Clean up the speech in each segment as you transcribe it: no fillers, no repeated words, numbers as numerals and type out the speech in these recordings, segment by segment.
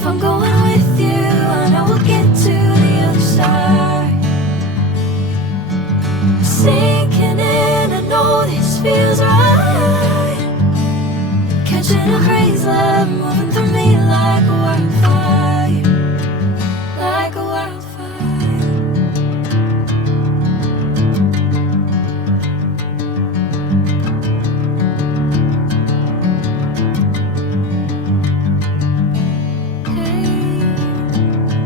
If I'm going with you, I know we'll get to the other side. Sinking in, I know this feels right. Catching a crazy love moving through me like a wildfire, like a wildfire. Hey,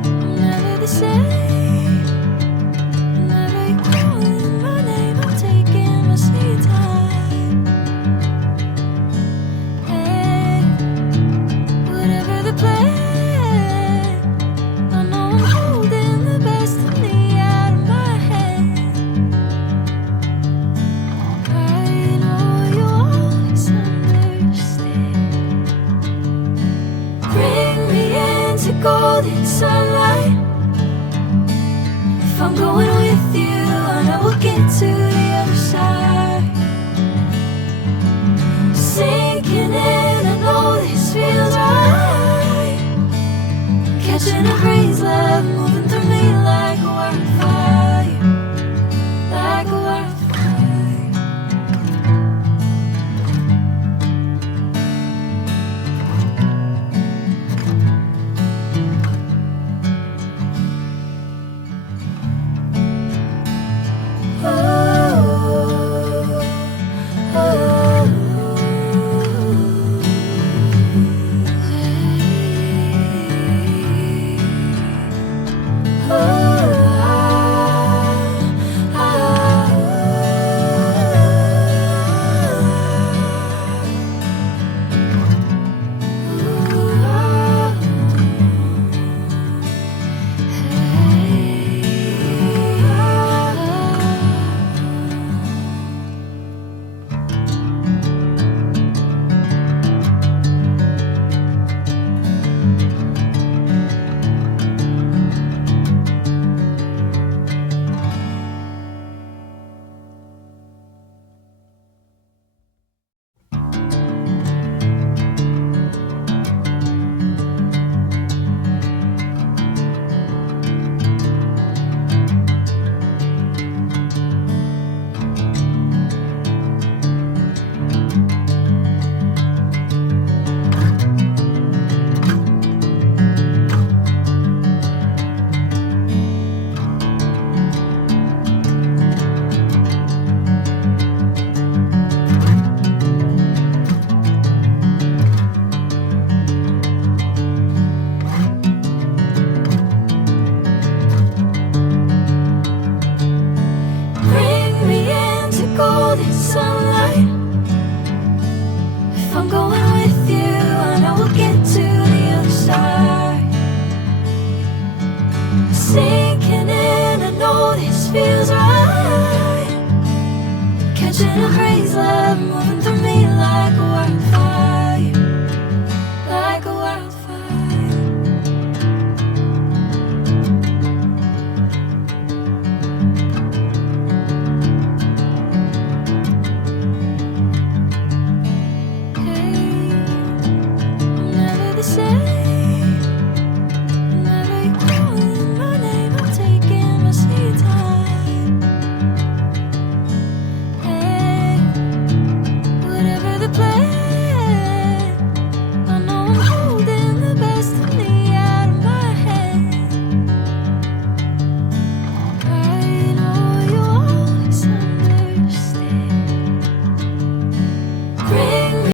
I'm never the same. Whenever you're calling my name, I'm taking my sweet time. Hey, whatever the plan, I know I'm holding the best of me out of my hand. I know you always understand. Bring me into golden sunlight. If I'm going with you, I know we'll get to the other side. Sinking in, I know this feels right.